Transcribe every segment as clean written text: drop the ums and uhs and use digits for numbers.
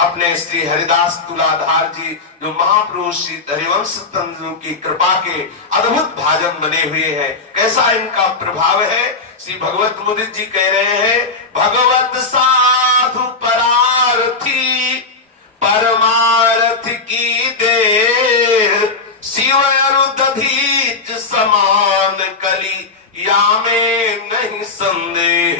अपने श्री हरिदास तुलाधार जी जो महापुरुष श्री हरिवंश तंत्र की कृपा के अद्भुत भाजन बने हुए हैं, कैसा इनका प्रभाव है। श्री भगवत मुदित जी कह रहे हैं, भगवत साधु परारथी परमारथ की दे, शिव अरुदधीच समान कली या में नहीं संदेह।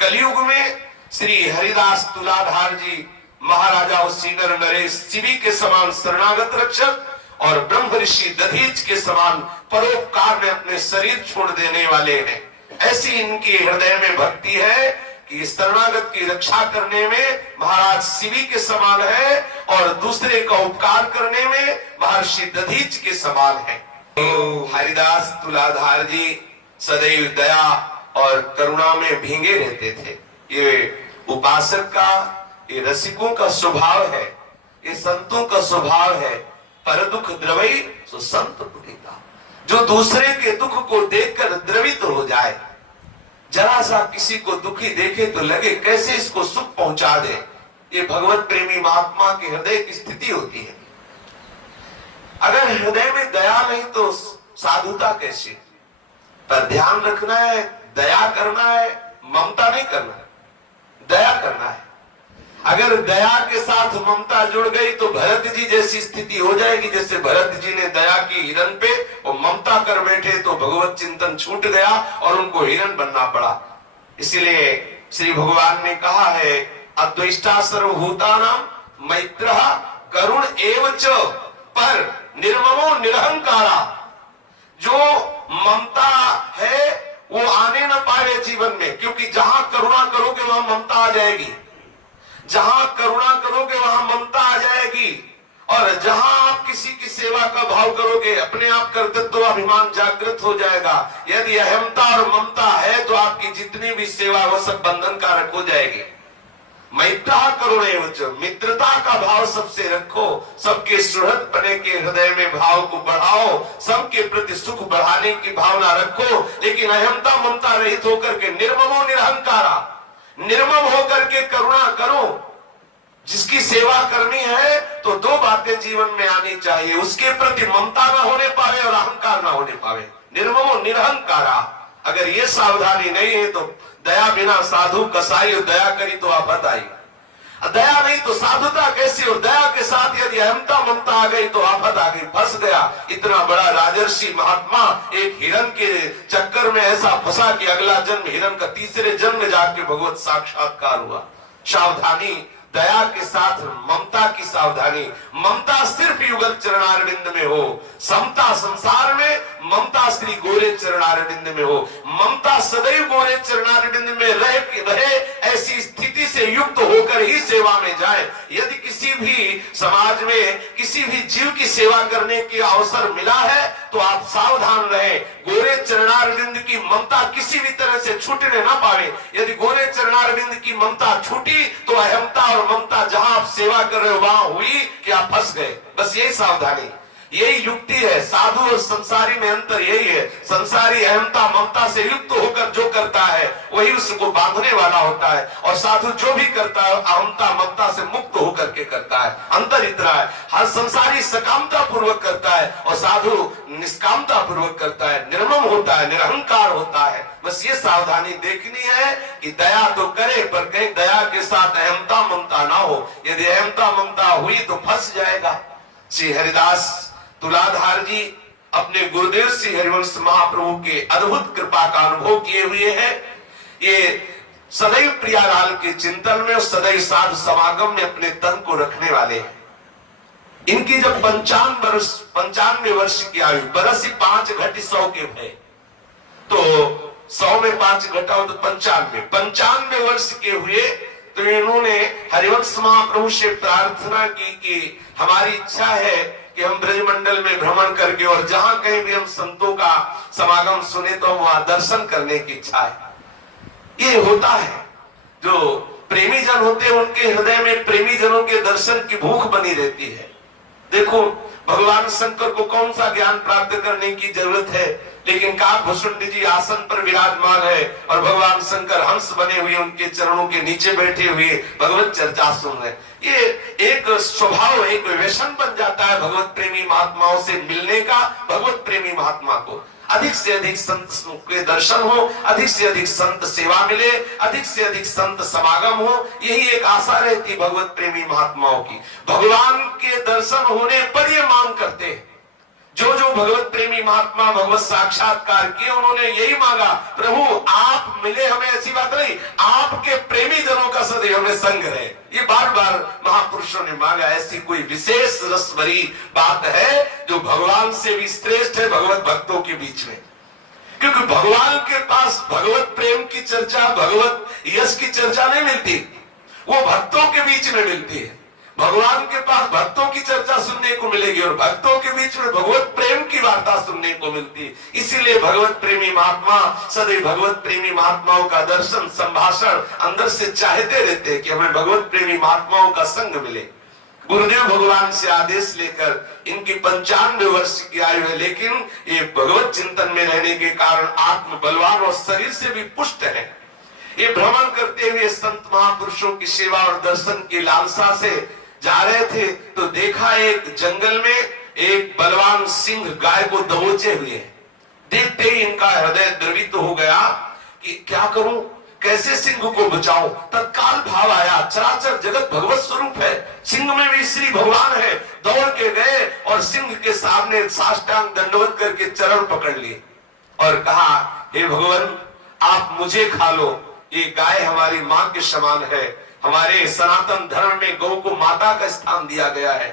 कलयुग में श्री हरिदास तुलाधार जी महाराजा उसीगर नरेश शिवी के समान शरणागत रक्षक और ब्रह्म ऋषि दधीच के समान परोपकार में अपने शरीर छोड़ देने वाले हैं। ऐसी इनकी हृदय में भक्ति है कि शरणागत की रक्षा करने में महाराज शिवी के समान है और दूसरे का उपकार करने में महर्षि दधीच के समान है। तो हरिदास तुलाधार जी सदैव दया और करुणा में भींगे रहते थे। ये उपासक का, ये रसिकों का स्वभाव है, ये संतों का स्वभाव है। पर दुख द्रवई सो संत पुनीता, जो दूसरे के दुख को देखकर द्रवित हो जाए, जरा सा किसी को दुखी देखे तो लगे कैसे इसको सुख पहुंचा दे, ये भगवत प्रेमी महात्मा के हृदय की स्थिति होती है। अगर हृदय में दया नहीं तो साधुता कैसी। पर ध्यान रखना है, दया करना है, ममता नहीं करना है, दया करना है। अगर दया के साथ ममता जुड़ गई तो भरत जी जैसी स्थिति हो जाएगी। जैसे भरत जी ने दया की हिरण पे और ममता कर बैठे तो भगवत चिंतन छूट गया और उनको हिरण बनना पड़ा। इसीलिए श्री भगवान ने कहा है, अद्वेष्टा सर्वभूतानां मैत्रः करुण एव च पर निर्ममो निरहंकारा। जो ममता है वो आने न पाए जीवन में, क्योंकि जहां करुणा करोगे वहां ममता आ जाएगी, जहां करुणा करोगे वहां ममता आ जाएगी। और जहां आप किसी की सेवा का भाव करोगे अपने आप कर्तृत्व अभिमान जागृत हो जाएगा। यदि अहमता और ममता है तो आपकी जितनी भी सेवा वो सब बंधन कारक हो जाएगी। मैत्रा करुणेवच, मित्रता का भाव सबसे रखो, सबके सुहृद बने के हृदय में भाव को बढ़ाओ, सबके प्रति सुख बढ़ाने की भावना रखो। लेकिन अहमता ममता रहित होकर के निर्ममो निरहंकारा, निर्मम होकर के करुणा करो। जिसकी सेवा करनी है तो दो बातें जीवन में आनी चाहिए, उसके प्रति ममता ना होने पावे और अहंकार ना होने पावे। निर्ममो निरहंकारा, अगर ये सावधानी नहीं है तो दया बिना साधु कसाई, और दया करी तो आफत आई। दया नहीं तो साधुता कैसी, और दया के साथ यदि अहमता ममता आ गई तो आफत आ गई, फंस गया। इतना बड़ा राजर्षि महात्मा एक हिरण के चक्कर में ऐसा फंसा कि अगला जन्म हिरण का तीसरे जन्म जाके भगवत साक्षात्कार हुआ। सावधानी दया के साथ ममता की सावधानी। ममता सिर्फ युगल चरणारविंद में हो, समता संसार में, ममता श्री गोरे चरणारविंद में हो। ममता सदैव गोरे चरणारविंद में रहे ऐसी स्थिति से युक्त होकर ही सेवा में जाए। यदि किसी भी समाज में किसी भी जीव की सेवा करने की अवसर मिला है तो आप सावधान रहे, गोरे चरणारविंद की ममता किसी भी तरह से छूटने ना पावे। यदि गोरे चरणारविंद की ममता छूटी तो अहमता और ममता जहां आप सेवा कर रहे हो वहां हुई कि आप फंस गए। बस यही सावधानी, यही युक्ति है। साधु और संसारी में अंतर यही है। संसारी अहमता ममता से युक्त होकर जो करता है वही उसको बांधने वाला होता है, और साधु जो भी करता है अहमता ममता से मुक्त होकर के करता है। अंतर इतना है, हर संसारी सकामता पूर्वक करता है और साधु निष्कामता पूर्वक करता है, निर्मम होता है, निरहंकार होता है। बस ये सावधानी देखनी है कि दया तो करे पर कहीं दया के साथ अहमता ममता ना हो। यदि अहमता ममता हुई तो फंस जाएगा। श्री हरिदास तुलाधार जी अपने गुरुदेव श्री हरिवंश महाप्रभु के अद्भुत कृपा का अनुभव किए हुए हैं। ये सदैव प्रियालाल के चिंतन में और सदैव साधु समागम में अपने तन को रखने वाले हैं। इनकी जब 95 वर्ष की आयु, बरस 5 घट 100 के भय, तो 100 में 5 घटाओ तो 95 वर्ष के हुए तो इन्होंने हरिवंश महाप्रभु से प्रार्थना की कि हमारी इच्छा है कि हम ब्रजमंडल में भ्रमण करके और जहां कहीं भी हम संतों का समागम सुने तो वहां दर्शन करने की इच्छा है। ये होता है, जो प्रेमी जन होते हैं उनके हृदय में प्रेमी जनों के दर्शन की भूख बनी रहती है। देखो भगवान शंकर को कौन सा ज्ञान प्राप्त करने की जरूरत है, लेकिन काकभूषुंड जी आसन पर विराजमान है और भगवान शंकर हंस बने हुए उनके चरणों के नीचे बैठे हुए भगवत चर्चा सुन रहे। ये स्वभाव, एक व्यसन बन जाता है भगवत प्रेमी महात्माओं से मिलने का। भगवत प्रेमी महात्मा को अधिक से अधिक संत के दर्शन हो, अधिक से अधिक संत सेवा मिले, अधिक से अधिक संत समागम हो, यही एक आशा रहती भगवत प्रेमी महात्माओं की। भगवान के दर्शन होने पर ये मांग करते हैं। जो जो भगवत प्रेमी महात्मा भगवत साक्षात्कार किए, उन्होंने यही मांगा, प्रभु आप मिले हमें, ऐसी बात नहीं, आपके प्रेमी जनों का सदैव हमें संग रहे। ये बार बार महापुरुषों ने मांगा। ऐसी कोई विशेष रस भरी बात है जो भगवान से भी श्रेष्ठ है भगवत भक्तों के बीच में। क्योंकि भगवान के पास भगवत प्रेम की चर्चा, भगवत यश की चर्चा नहीं मिलती, वो भक्तों के बीच में मिलती है। भगवान के पास भक्तों की चर्चा सुनने को मिलेगी और भक्तों के बीच में भगवत प्रेम की वार्ता सुनने को मिलती है। इसीलिए भगवत प्रेमी महात्मा सदैव भगवत प्रेमी महात्माओं का दर्शन, संभाषण अंदर से चाहते रहते हैं कि हमें भगवत प्रेमी महात्माओं का संग मिले। गुरुदेव भगवान से आदेश लेकर इनकी 95 वर्ष की आयु है, लेकिन ये भगवत चिंतन में रहने के कारण आत्म बलवान और शरीर से भी पुष्ट है। ये भ्रमण करते हुए संत महापुरुषों की सेवा और दर्शन की लालसा से जा रहे थे तो देखा एक जंगल में एक बलवान सिंह गाय को दबोचे हुए। देखते ही इनका हृदय द्रवित हो गया कि क्या करूं, कैसे सिंह को बचाऊं। तत्काल भाव आया, चराचर जगत भगवत स्वरूप है, सिंह में भी श्री भगवान है। दौड़ के गए और सिंह के सामने साष्टांग दंडवत करके चरण पकड़ लिए और कहा, हे भगवान आप मुझे खा लो, ये गाय हमारी मां के समान है। हमारे सनातन धर्म में गौ को माता का स्थान दिया गया है।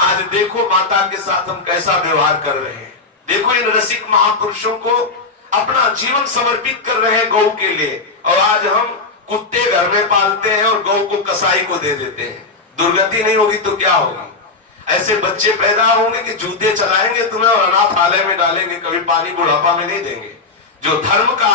आज देखो माता के साथ हम कैसा व्यवहार कर रहे हैं। देखो इन रसिक महापुरुषों को अपना जीवन समर्पित कर रहे हैं गौ के लिए, और आज हम कुत्ते घर में पालते हैं और गौ को कसाई को दे देते हैं। दुर्गति नहीं होगी तो क्या होगी? ऐसे बच्चे पैदा होंगे कि जूते चलाएंगे तुम्हें और अनाथालय में डालेंगे, कभी पानी बुढ़ापा में नहीं देंगे। जो धर्म का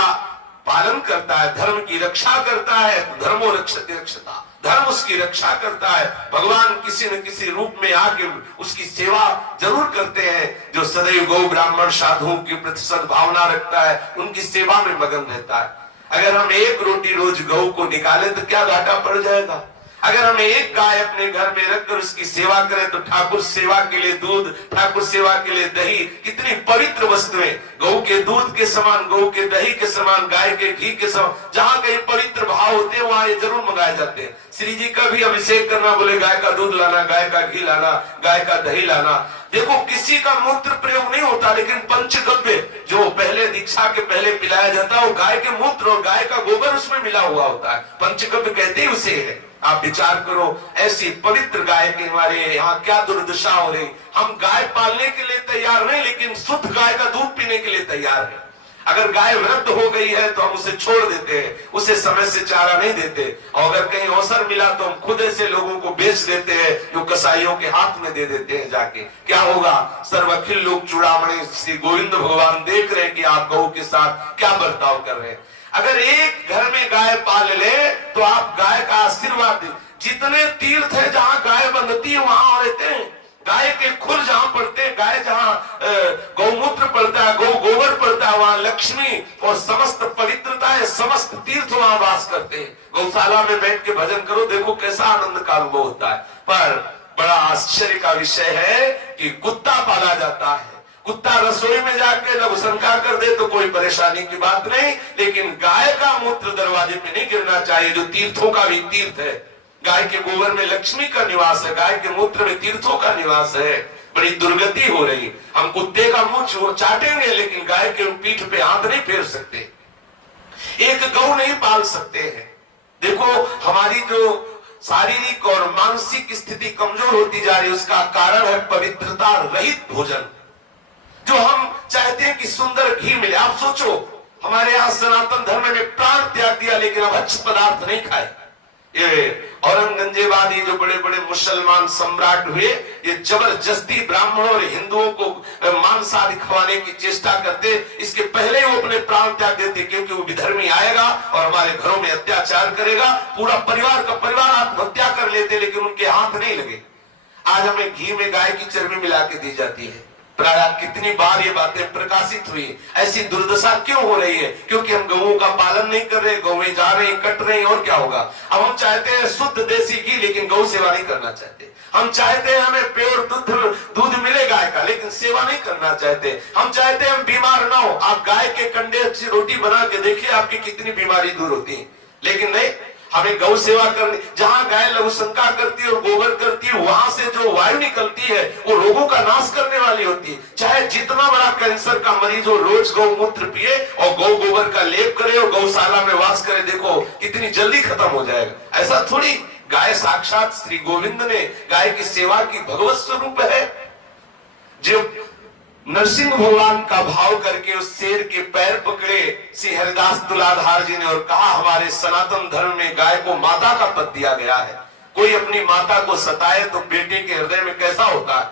पालन करता है, धर्म की रक्षा करता है, धर्मो रक्षति रक्षता, धर्म उसकी रक्षा करता है। भगवान किसी न किसी रूप में आके उसकी सेवा जरूर करते हैं। जो सदैव गौ ब्राह्मण साधुओं की प्रति सद्भावना रखता है, उनकी सेवा में मगन रहता है। अगर हम एक रोटी रोज गौ को निकालें तो क्या घाटा पड़ जाएगा? अगर हम एक गाय अपने घर में रखकर उसकी सेवा करें तो ठाकुर सेवा के लिए दूध, ठाकुर सेवा के लिए दही, कितनी पवित्र वस्तुएं, गौ के दूध के समान, गौ के दही के समान, गाय के घी के समान, जहां कहीं पवित्र भाव होते हैं वहां ये जरूर मंगाए जाते हैं। श्री जी का भी अभिषेक करना, बोले गाय का दूध लाना, गाय का घी लाना, गाय का दही लाना। देखो किसी का मूत्र प्रयोग नहीं होता, लेकिन पंचगव्य जो पहले दीक्षा के पहले पिलाया जाता है वो गाय के मूत्र और गाय का गोबर उसमें मिला हुआ होता है। पंचगव्य कहते ही उसे है। आप विचार करो, ऐसी पवित्र गाय के हमारे यहाँ क्या दुर्दशा हो रही। हम गाय पालने के लिए तैयार नहीं, लेकिन शुद्ध गाय का दूध पीने के लिए तैयार है। अगर गाय वृद्ध हो गई है तो हम उसे छोड़ देते हैं, उसे समय से चारा नहीं देते, और अगर कहीं अवसर मिला तो हम खुद ऐसे लोगों को बेच देते हैं जो कसाईयों के हाथ में दे देते हैं जाके। क्या होगा? सर्वखिल लोग चूड़ामणि श्री गोविंद भगवान देख रहे हैं कि आप गौ के साथ क्या बर्ताव कर रहे हैं। अगर एक घर में गाय पाल ले तो आप गाय का आशीर्वाद दें। जितने तीर्थ है जहां गाय बंधती है वहां रहते हैं। गाय के खुर जहां पड़ते हैं, गाय जहां गौमूत्र पड़ता है, गौ गोबर पड़ता है, वहां लक्ष्मी और समस्त पवित्रता है, समस्त तीर्थ वहां वास करते हैं। गौशाला में बैठ के भजन करो, देखो कैसा आनंद का अनुभव होता है। पर बड़ा आश्चर्य का विषय है कि कुत्ता पाला जाता है। कुत्ता रसोई में जाके लघुशंका कर दे तो कोई परेशानी की बात नहीं, लेकिन गाय का मूत्र दरवाजे पे नहीं गिरना चाहिए, जो तीर्थों का भी तीर्थ है। गाय के गोबर में लक्ष्मी का निवास है, गाय के मूत्र में तीर्थों का निवास है। बड़ी दुर्गति हो रही। हम कुत्ते का मुंह चाटेंगे लेकिन गाय के पीठ पे हाथ नहीं फेर सकते, एक गौ नहीं पाल सकते हैं। देखो हमारी जो शारीरिक और मानसिक स्थिति कमजोर होती जा रही है, उसका कारण है पवित्रता रहित भोजन। जो हम चाहते हैं कि सुंदर घी मिले। आप सोचो, हमारे यहाँ सनातन धर्म में प्राण त्याग दिया लेकिन अब अच्छे पदार्थ नहीं खाए। ये औरंगजेबादी जो बड़े बड़े मुसलमान सम्राट हुए, ये जबरदस्ती ब्राह्मणों और हिंदुओं को मांस आदि खवाने की चेष्टा करते। इसके पहले वो अपने प्राण त्याग देते, क्योंकि वो विधर्मी आएगा और हमारे घरों में अत्याचार करेगा। पूरा परिवार का परिवार आत्महत्या कर लेते, लेकिन उनके हाथ नहीं लगे। आज हमें घी में गाय की चर्बी मिला के दी जाती है। प्रायः कितनी बार ये बातें प्रकाशित हुई। ऐसी दुर्दशा क्यों हो रही है? क्योंकि हम गौओं का पालन नहीं कर रहे, गौएं जा रही, कट रही, और क्या होगा? अब हम चाहते हैं शुद्ध देसी घी, लेकिन गौ सेवा नहीं करना चाहते। हम चाहते हैं हमें प्योर दूध मिले गाय का, लेकिन सेवा नहीं करना चाहते। हम चाहते हैं हम बीमार ना हो। आप गाय के कंडे अच्छी रोटी बना के देखिए, आपकी कितनी बीमारी दूर होती है। लेकिन नहीं, हमें गौ सेवा करनी। जहां गाय लघुशंका करती है और गोबर करती है, वहां से जो वायु निकलती है वो रोगों का नाश करने वाली होती है। चाहे जितना बड़ा कैंसर का मरीज हो, रोज गौमूत्र पिए और गौ गोबर का लेप करे और गौशाला में वास करे, देखो कितनी जल्दी खत्म हो जाएगा। ऐसा थोड़ी, गाय साक्षात श्री गोविंद ने गाय की सेवा की भगवत स्वरूप है। जो नरसिंह भगवान का भाव करके उस शेर के पैर पकड़े श्री हरिदास तुलाधार जी ने और कहा, हमारे सनातन धर्म में गाय को माता का पद दिया गया है। कोई अपनी माता को सताए तो बेटे के हृदय में कैसा होता है?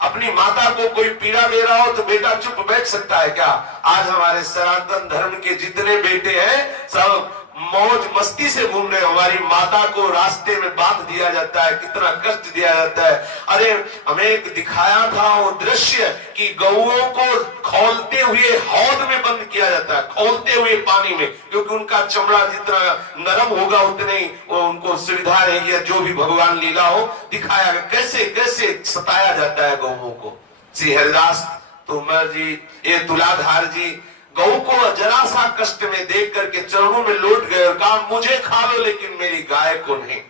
अपनी माता को कोई पीड़ा दे रहा हो तो बेटा चुप बैठ सकता है क्या? आज हमारे सनातन धर्म के जितने बेटे हैं सब मौज मस्ती से घूम रहे। हमारी माता को रास्ते में बांध दिया जाता है, कितना कष्ट दिया जाता है। अरे हमें एक दिखाया था वो दृश्य कि गौओं को खौलते हुए हौद में बंद किया जाता है, खौलते हुए पानी में, क्योंकि उनका चमड़ा जितना नरम होगा उतने ही उनको सुविधा रहेगी। जो भी भगवान लीला हो दिखाया, कैसे कैसे सताया जाता है गौओं को। श्री हरिदास तोमर जी, ये तुलाधार जी गौ को जरा सा कष्ट में देख करके चरणों में लौट गए और कहा, मुझे खा लो लेकिन मेरी गाय को नहीं,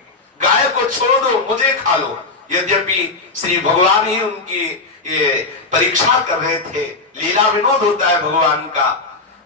गाय को छोड़ दो, मुझे खा लो। यद्यपि श्री भगवान ही उनकी ये परीक्षा कर रहे थे। लीला विनोद होता है भगवान का।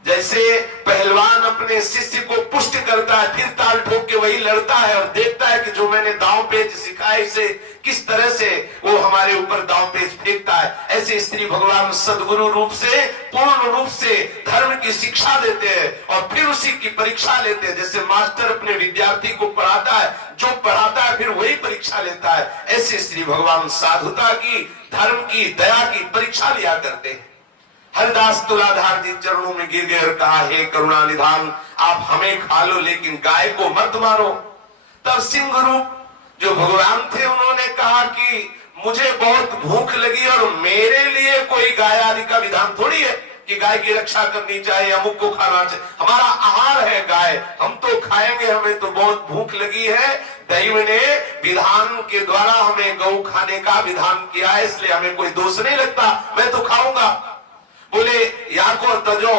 जैसे पहलवान अपने शिष्य को पुष्ट करता है, फिर ताल ठोक के वही लड़ता है और देखता है कि जो मैंने दांव पेच सिखाया इसे किस तरह से वो हमारे ऊपर दांव पेच फेंकता है। ऐसे स्त्री भगवान सदगुरु रूप से, पूर्ण रूप से धर्म की शिक्षा देते हैं और फिर उसी की परीक्षा लेते हैं। जैसे मास्टर अपने विद्यार्थी को पढ़ाता है, जो पढ़ाता है फिर वही परीक्षा लेता है। ऐसे श्री भगवान साधुता की, धर्म की, दया की परीक्षा लिया करते हैं। हरिदास तुलाधार जी चरणों में गिर गए और कहा, हे करुणा निधान, आप हमें खा लो लेकिन गाय को मत मारो। तब सिंह रूप जो भगवान थे उन्होंने कहा कि मुझे बहुत भूख लगी और मेरे लिए कोई गाय आदि का विधान थोड़ी है कि गाय की रक्षा करनी चाहिए, अमुक को खाना चाहिए। हमारा आहार है गाय, हम तो खाएंगे, हमें तो बहुत भूख लगी है। दैव ने विधान के द्वारा हमें गौ खाने का विधान किया है, इसलिए हमें कोई दोष नहीं लगता, मैं तो खाऊंगा। बोले, या को तजो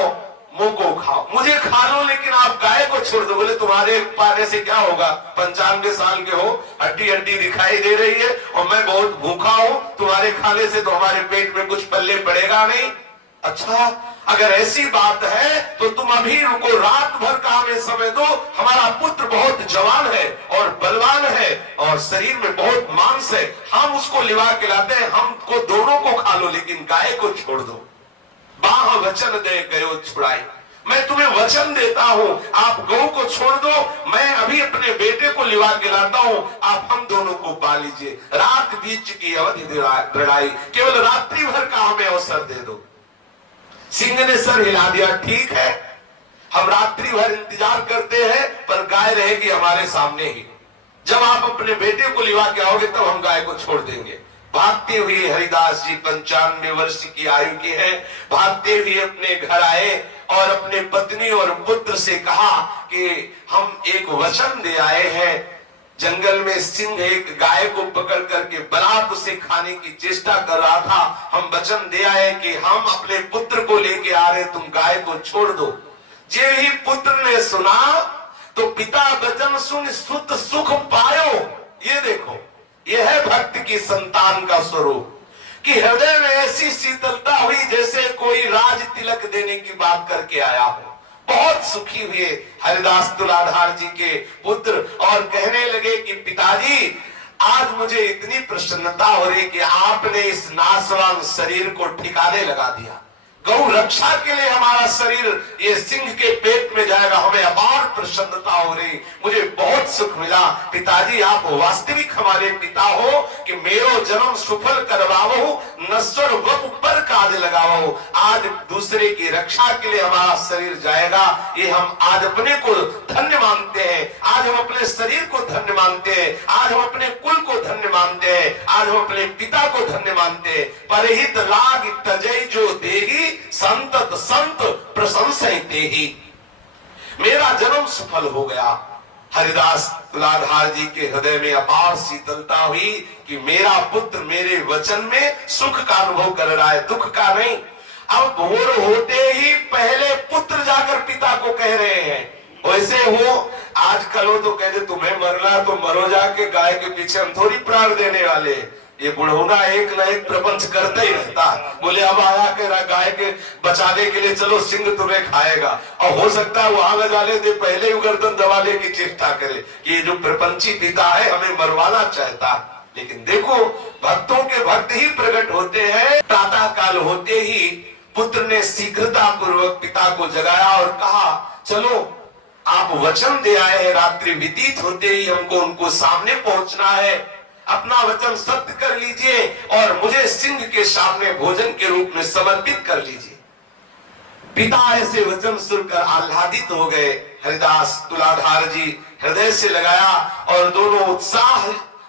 मुंह को खाओ, मुझे खा लो लेकिन आप गाय को छोड़ दो। बोले, तुम्हारे पाने से क्या होगा? 95 साल के हो, हड्डी हड्डी दिखाई दे रही है और मैं बहुत भूखा हूं, तुम्हारे खाने से तो हमारे पेट में कुछ पल्ले पड़ेगा नहीं। अच्छा, अगर ऐसी बात है तो तुम अभी रुको, रात भर का हमें समय दो। हमारा पुत्र बहुत जवान है और बलवान है और शरीर में बहुत मांस है, हम उसको लिवा के लाते हैं, हमको दोनों को खा लो लेकिन गाय को छोड़ दो। बाह वचन दे गयो छुड़ाई, मैं तुम्हें वचन देता हूं, आप गौ को छोड़ दो, मैं अभी अपने बेटे को लिवा के लाता हूं, आप हम दोनों को पा लीजिए। रात बीच की अवधि दृढ़ाई, केवल रात्रि भर का हमें अवसर दे दो। सिंह ने सर हिला दिया, ठीक है, हम रात्रि भर इंतजार करते हैं, पर गाय रहेगी हमारे सामने ही। जब आप अपने बेटे को लिवा के आओगे तब हम गाय को छोड़ देंगे। भागते हुए हरिदास जी 95 वर्ष की आयु के हैं, भागते हुए अपने घर आए और अपने पत्नी और पुत्र से कहा कि हम एक वचन दे आए हैं। जंगल में सिंह एक गाय को पकड़ करके बलात् उसे खाने की चेष्टा कर रहा था। हम वचन दे आए कि हम अपने पुत्र को लेके आ रहे, तुम गाय को छोड़ दो। जे ही पुत्र ने सुना तो पिता वचन सुन सुत सुख पायो। ये देखो, यह है भक्त की संतान का स्वरूप कि हृदय में ऐसी शीतलता हुई जैसे कोई राज तिलक देने की बात करके आया हो। बहुत सुखी हुए हरिदास तुलाधार जी के पुत्र और कहने लगे कि पिताजी, आज मुझे इतनी प्रसन्नता हो रही कि आपने इस नासवान शरीर को ठिकाने लगा दिया। गौ रक्षा के लिए हमारा शरीर ये सिंह के पेट में जाएगा, हमें अपार प्रसन्नता हो रही, मुझे बहुत सुख मिला। पिताजी, आप वास्तविक हमारे पिता हो कि मेरो जन्म सुफल करवाओ, नश्वर वप पर काज लगाओ। आज दूसरे की रक्षा के लिए हमारा शरीर जाएगा, ये हम आज अपने को धन्य मानते हैं, आज हम अपने शरीर को धन्य मानते हैं, आज हम अपने कुल को धन्य मानते हैं। है। आज हम अपने पिता को धन्य मानते हैं। परहित लाग तजै जो देही, संतत संत प्रशंसै तेहि। मेरा जन्म सफल हो गया। हरिदास तुलाधार जी के हृदय में अपार शीतलता हुई कि मेरा पुत्र मेरे वचन में सुख का अनुभव कर रहा है, दुख का नहीं। अब भोर होते ही पहले पुत्र जाकर पिता को कह रहे हैं। वैसे हो आजकल हो तो कहते तुम्हें मरना तो मरो जाके, गाय के पीछे हम थोड़ी प्राण देने वाले। ये बुढ़ौना एक न एक प्रपंच करते ही रहता। बोले अब आया के गाय के बचाने के लिए चलो, सिंह तुम्हें खाएगा। और हो सकता है वहां न जाने दे, पहले ही गर्दन दबाने की चेष्टा करे कि ये जो प्रपंची पिता है हमें मरवाना चाहता। लेकिन देखो भक्तों के भक्त ही प्रकट होते हैं। प्रातः काल होते ही पुत्र ने शीघ्रता पूर्वक पिता को जगाया और कहा चलो आप वचन दे आए हैं, रात्रि व्यतीत होते ही हमको उनको सामने पहुंचना है, अपना वचन सत्य कर लीजिए और मुझे सिंह के सामने भोजन के रूप में समर्पित कर लीजिए। पिता ऐसे वचन सुनकर आह्लादित हो गए। हरिदास तुलाधार जी हृदय से लगाया और दोनों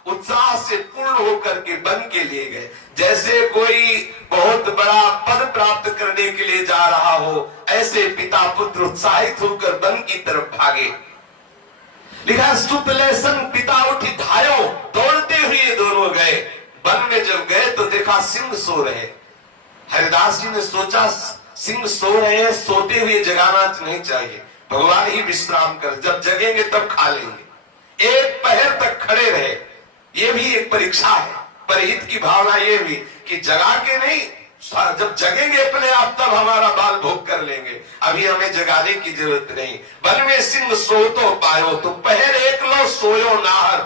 उत्साह से पूर्ण होकर के वन के लिए गए। जैसे कोई बहुत बड़ा पद प्राप्त करने के लिए जा रहा हो, ऐसे पिता पुत्र उत्साहित होकर वन की तरफ भागे। लिखा सुतलेसन पिता उठी धायो, दौड़ते हुए दोनों गए। वन में जब गए तो देखा सिंह सो रहे। हरिदास जी ने सोचा सिंह सो रहे हैं, सोते हुए जगाना नहीं चाहिए, भगवान ही विश्राम कर, जब जगेंगे तब खा लेंगे। एक पहर तक खड़े रहे। ये भी एक परीक्षा है, परहित की भावना ये भी कि जगा के नहीं, जब जगेंगे अपने आप तब हमारा बाल भोग कर लेंगे, अभी हमें जगाने की जरूरत नहीं। वन में सिंह सो तो पायो, तो पहर एक लो सोयो नाहर,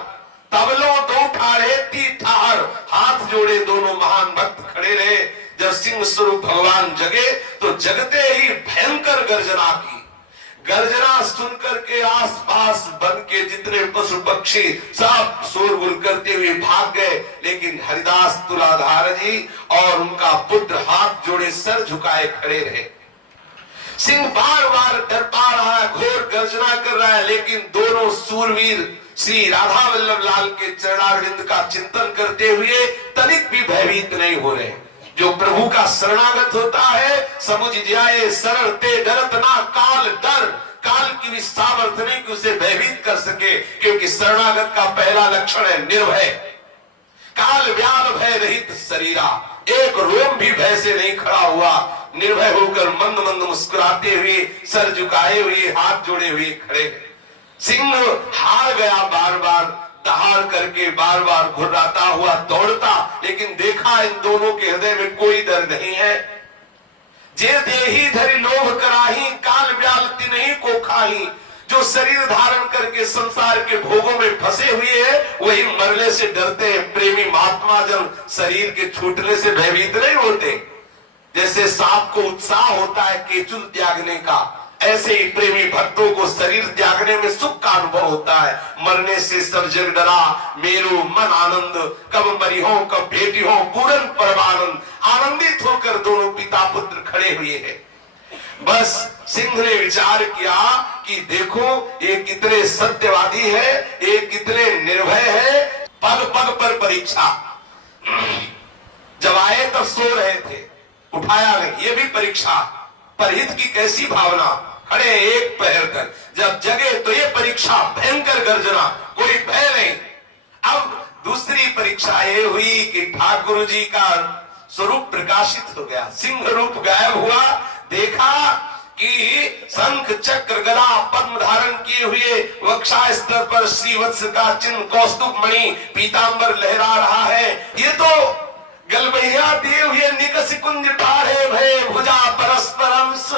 तब लो दो ठाड़े ती ठाहर। हाथ जोड़े दोनों महान भक्त खड़े रहे। जब सिंह स्वरूप भगवान जगे तो जगते ही भयंकर गर्जना की। गर्जना सुनकर के आसपास वन के जितने पशु पक्षी सब शोरगुल करते हुए भाग गए। लेकिन हरिदास तुलाधार जी और उनका पुत्र हाथ जोड़े सर झुकाए खड़े रहे। सिंह बार बार डरपा रहा है, घोर गर्जना कर रहा है, लेकिन दोनों सूरवीर श्री राधा वल्लभ लाल के चरणारविंद का चिंतन करते हुए तनिक भी भयभीत नहीं हो रहे। जो प्रभु का शरणागत होता है, समुझ जाए शरण ते डरत ना काल डर। काल की भी सामर्थ्य नहीं कि उसे भयभीत कर सके, क्योंकि शरणागत का पहला लक्षण है निर्भय। काल व्याल भय रहित शरीरा, एक रोम भी भय से नहीं खड़ा हुआ, निर्भय होकर मंद मंद मुस्कुराते हुए, सर झुकाए हुए, हाथ जोड़े हुए खड़े। सिंह हार गया, बार बार दहाड़ करके बार बार घुर्राता हुआ दौड़ता, लेकिन देखा इन दोनों के हृदय में कोई डर नहीं है। जे देही धरि लोभ कराही, काल व्याल तिन्ही को खाही। जो शरीर धारण करके संसार के भोगों में फंसे हुए हैं, वही मरने से डरते हैं। प्रेमी महात्मा जन शरीर के छूटने से भयभीत नहीं होते। जैसे सांप को उत्साह होता है केचुल त्यागने का, ऐसे ही प्रेमी भक्तों को शरीर त्यागने में सुख का अनुभव होता है। मरने से सब जग डरा, मेरू मन आनंद, कब मरी हो कब भेटी हो पूरन परमानंद। आनंदित होकर दोनों पिता पुत्र खड़े हुए हैं। बस सिंह ने विचार किया कि देखो ये कितने सत्यवादी है, ये कितने निर्भय है। पग पग पर परीक्षा। जब आए तब सो रहे थे, उठाया नहीं, ये भी परीक्षा। परहित की कैसी भावना, खड़े एक पहर तक, जब जगे तो ये परीक्षा, भयंकर गर्जना, कोई भय नहीं। अब दूसरी परीक्षा ये हुई कि ठाकुर जी का स्वरूप प्रकाशित हो गया, सिंह रूप गायब हुआ। देखा कि शंख चक्र गदा पद्म धारण किए हुए, वक्षा स्तर पर श्रीवत्स का चिन्ह, कौस्तुभ मणि पीतांबर लहरा रहा है। ये तो गलबैया दिए हुए निकस कुंज ठाढ़े भय, भुजा परस्परंस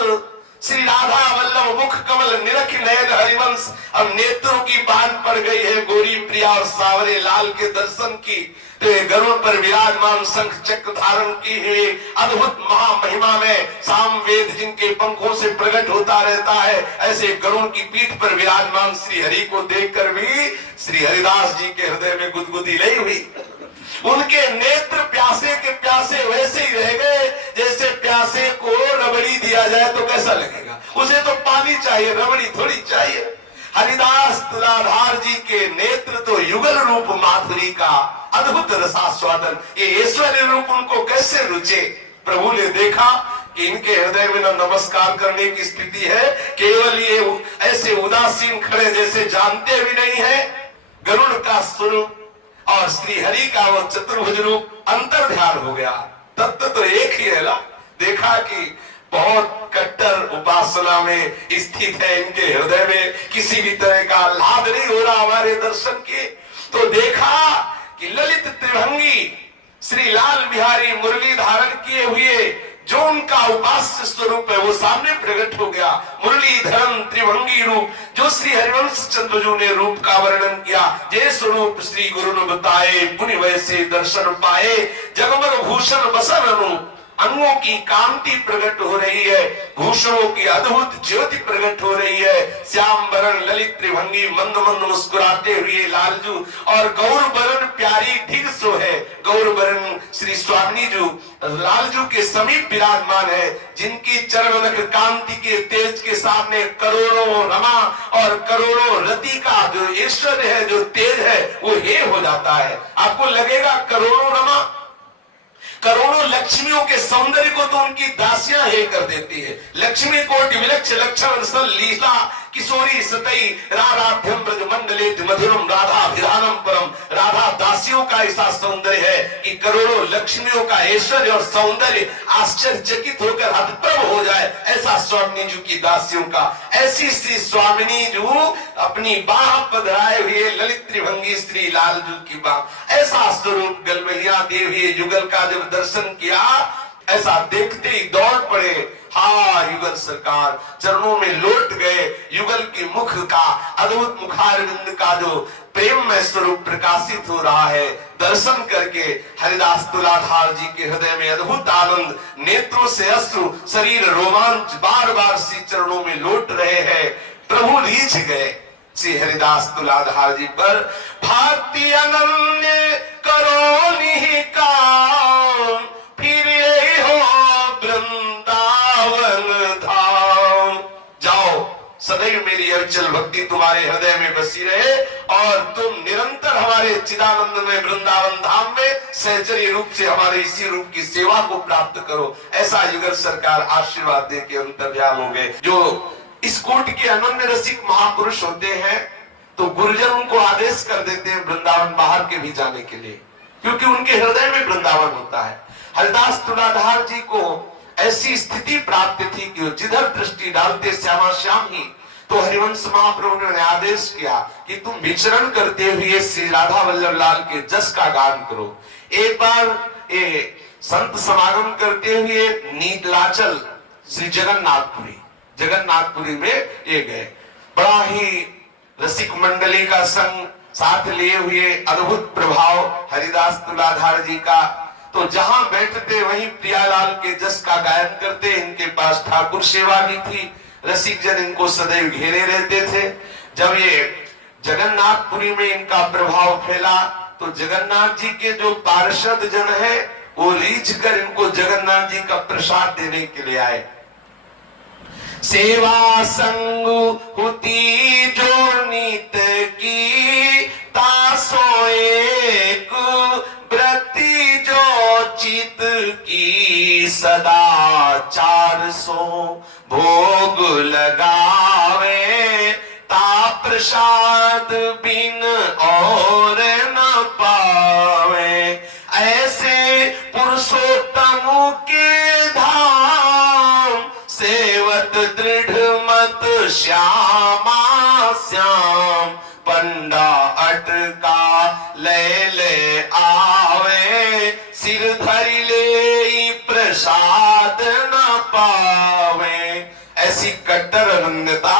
श्री राधा वल्लभ मुख कमल निरख नयन हरिवंश। अब नेत्रों की बांध पड़ गई है गोरी प्रिया और सावरे लाल के दर्शन की। तो गरुड़ पर विराजमान शंख चक्र धारण की हुए अद्भुत महामहिमा में सामवेद जिनके पंखों से प्रकट होता रहता है, ऐसे गरुड़ की पीठ पर विराजमान श्री हरि को देखकर भी श्री हरिदास जी के हृदय में गुदगुदी नहीं हुई। उनके नेत्र प्यासे के प्यासे वैसे ही रह गए जैसे प्यासे को रबड़ी दिया जाए तो कैसा लगेगा। उसे तो पानी चाहिए, रबड़ी थोड़ी चाहिए। हरिदास तुलाधार जी के नेत्र तो युगल रूप माधुरी का अद्भुत रसास्वादन, ये ऐश्वर्य रूप उनको कैसे रुचे। प्रभु ने देखा कि इनके हृदय में न नमस्कार करने की स्थिति है, केवल ये ऐसे उदासीन खड़े जैसे जानते भी नहीं है गरुड़ का स्वरूप और श्री हरि का वो चतुर्भुज रूप, अंतर ध्यान हो गया। तत्व तो एक ही है ना। देखा कि बहुत कट्टर उपासना में स्थित है, इनके हृदय में किसी भी तरह का लाभ नहीं हो रहा हमारे दर्शन के। तो देखा कि ललित त्रिभंगी श्री लाल बिहारी मुरली धारण किए हुए जो उनका उपास्य स्वरूप है वो सामने प्रकट हो गया। मुरलीधरन त्रिभंगी रूप जो श्री हरिवंश चंद्रजू ने रूप का वर्णन किया, जय स्वरूप श्री गुरु ने बताए पुनि वैसे दर्शन पाए, जगमग भूषण बसन अनु अंगों की कांति प्रकट हो रही है, भूषणों की अद्भुत ज्योति प्रकट हो रही है। श्याम बरन ललित त्रिभंगी मंद मंद मुस्कुराते हुए लालजू और गौर बरन प्यारी ढिग सो है। गौर बरन श्री स्वामी जी लालजू के समीप विराजमान है, जिनकी चरण कांति के तेज के सामने करोड़ों रमा और करोड़ों रति का जो ऐश्वर्य है, जो तेज है, वो हे हो जाता है। आपको लगेगा करोड़ों रमा करोड़ों लक्ष्मियों के सौंदर्य को तो उनकी दासियां हे कर देती है। लक्ष्मी कोटि विलक्ष लक्षण लीला किशोरी सतई राधाध्यम ब्रज मंडले मधुरम राधा विधानम परम। राधा दासियों का ऐसा सौंदर्य है कि करोड़ों लक्ष्मियों का ऐश्वर्य और सौंदर्य आश्चर्यचकित होकर हतप्रभ हो जाए, ऐसा स्वामिनी जी की दासियों का। ऐसी श्री स्वामिनी जी अपनी बाह पधराए हुए ललित त्रिभंगी श्री लाल जी की बाह, ऐसा स्वरूप गलबैया देवी युगल का जब दर्शन किया, ऐसा देखते ही दौड़ पड़े। हाँ, युगल सरकार चरणों में लौट गए। युगल की मुख का अद्भुत मुखारविंद का जो प्रेम में स्वरूप प्रकाशित हो रहा है, दर्शन करके हरिदास तुलाधार जी के हृदय में अद्भुत आनंद, नेत्रों से अश्रु, शरीर रोमांच बार बार श्री चरणों में लौट रहे हैं। प्रभु रीझ गए श्री हरिदास तुलाधार जी पर। भांति अनन्य करो निहिकाम, फिर यही हो वृंदावन धाम। जाओ, सदैव मेरी अविचल भक्ति तुम्हारे हृदय में बसी रहे और तुम निरंतर हमारे चिदानंद में वृंदावन धाम में सहचर्य रूप से हमारे इसी रूप की सेवा को प्राप्त करो। ऐसा युगल सरकार आशीर्वाद दे के अंतर्ध्यान हो गए। जो इस कोटि के अनन्य रसिक महापुरुष होते हैं तो गुरुजन उनको आदेश कर देते हैं वृंदावन बाहर के भी जाने के लिए, क्योंकि उनके हृदय में वृंदावन होता है। हरिदास तुलाधार जी को ऐसी स्थिति प्राप्त थी कि जिधर दृष्टि डालते श्यामा श्याम ही। तो हरिवंश महाप्रभु ने आदेश किया कि तुम विचरण करते हुए श्री राधा वल्लभ लाल के जस का गान करो। एक बार ये संत समागम करते हुए नीलाचल श्री जगन्नाथपुरी में ये गए। बड़ा ही रसिक मंडली का संग साथ लिए हुए, अद्भुत प्रभाव हरिदास तुलाधार जी का। तो जहां बैठते वहीं प्रियालाल के जस का गायन करते। इनके पास ठाकुर सेवा भी थी, रसिक जन इनको सदैव घेरे रहते थे। जब ये जगन्नाथपुरी में इनका प्रभाव फैला तो जगन्नाथ जी के जो पार्षद जन है वो रीझ कर इनको जगन्नाथ जी का प्रसाद देने के लिए आए। सेवा संग होती जो नीत की, तासो एक व्रति जो चित की, सदा 400 भोग लगावे, ता प्रसाद बिन और न पावे। ऐसे पुरुषोत्तम के धाम, सेवत दृढ़ मत श्यामा श्याम, पंडा अटका ले आवे, सिर धरि ले प्रसाद न पावे। ऐसी कट्टर अनन्यता